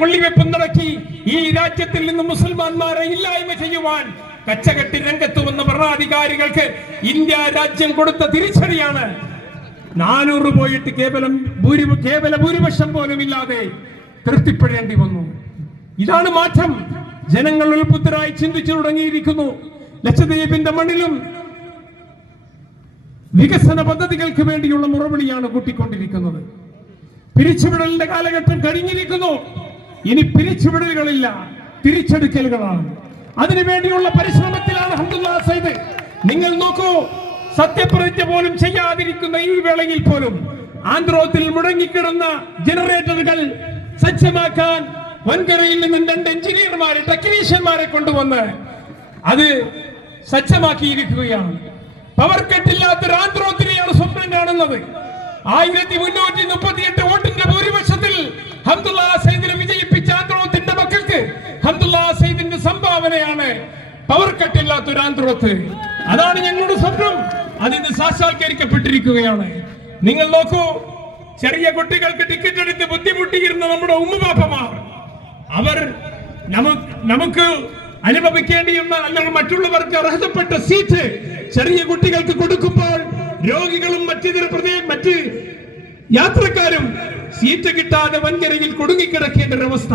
കൊള്ളിവെപ്പും നടത്തി ഈ രാജ്യത്തിൽ നിന്ന് മുസൽമാന്മാരെ ഇല്ലായ്മ ചെയ്യുവാൻ കച്ചകെട്ടി രംഗത്ത് വന്ന ഭരണാധികാരികൾക്ക് ഇന്ത്യ രാജ്യം കൊടുത്ത തിരിച്ചടിയാണ് 400 പോയിട്ട് കേവല ഭൂരിപക്ഷം പോലും ഇല്ലാതെ തൃപ്തിപ്പെടേണ്ടി വന്നു. ഇതാണ് മാറ്റം. ജനങ്ങൾ ഉത്ബുദ്ധരായി ചിന്തിച്ചു തുടങ്ങിയിരിക്കുന്നു. ലക്ഷദ്വീപിന്റെ മണ്ണിലും വികസന പദ്ധതികൾക്ക് വേണ്ടിയുള്ള മുറവിളിയാണ് കൂട്ടിക്കൊണ്ടിരിക്കുന്നത്. പിരിച്ചുവിടലിന്റെ കാലഘട്ടം കഴിഞ്ഞിരിക്കുന്നു. ഇനി പിരിച്ചുവിടലുകളില്ല, തിരിച്ചെടുക്കലുകളാണ്. അതിനുവേണ്ടിയുള്ള പരിശ്രമത്തിലാണ് ഹംദുല്ലാ സയ്യിദ്. നിങ്ങൾ നോക്കൂ, സത്യപ്രതിജ്ഞ പോലും ചെയ്യാതിരിക്കുന്ന ഈ വേളയിൽ പോലും ആന്ധ്രോത്തിൽ മുടങ്ങിക്കിടന്ന ജനറേറ്ററുകൾ സജ്ജമാക്കാൻ വൻകരയിൽ നിന്നും 2 എഞ്ചിനീയർമാരെ, ടെക്നീഷ്യന്മാരെ കൊണ്ടുവന്ന് അത് സജ്ജമാക്കിയിരിക്കുകയാണ്. പവർ കട്ടില്ലാത്തൊരു ആന്ധ്രോത്തിനെയാണ് സ്വപ്നം കാണുന്നത്. 1338 വോട്ടിന്റെ ഭൂരിപക്ഷത്തിൽ ഹംദുല്ലാ സയ്യിദിനെ വിജയിപ്പിച്ച ആന്ധ്രോത്തിന്റെ മക്കൾക്ക് ഹംദുല്ലാ സയ്യിദിന്റെ സംഭാവനയാണ് പവർ കട്ടില്ലാത്തൊരു ആന്ധ്രോത്ത്. അതാണ് ഞങ്ങളുടെ സ്വപ്നം. അതിന് സാക്ഷാത്കരിക്കപ്പെട്ടിരിക്കുകയാണ്. നിങ്ങൾ നോക്കൂ, ചെറിയ കുട്ടികൾക്ക് ടിക്കറ്റ് എടുത്ത് ബുദ്ധിമുട്ടിയിരുന്ന നമ്മുടെ ഉമ്മുബാപ്പമാർ, അവർ നമുക്ക് അനുഭവിക്കേണ്ടിയിരുന്ന അല്ലെങ്കിൽ മറ്റുള്ളവർക്ക് അർഹതപ്പെട്ട സീറ്റ് ചെറിയ കുട്ടികൾക്ക് കൊടുക്കുമ്പോൾ രോഗികളും മറ്റ് യാത്രക്കാരും സീറ്റ് കിട്ടാതെ വൻകരയിൽ കുടുങ്ങിക്കിടക്കേണ്ട ഒരവസ്ഥ.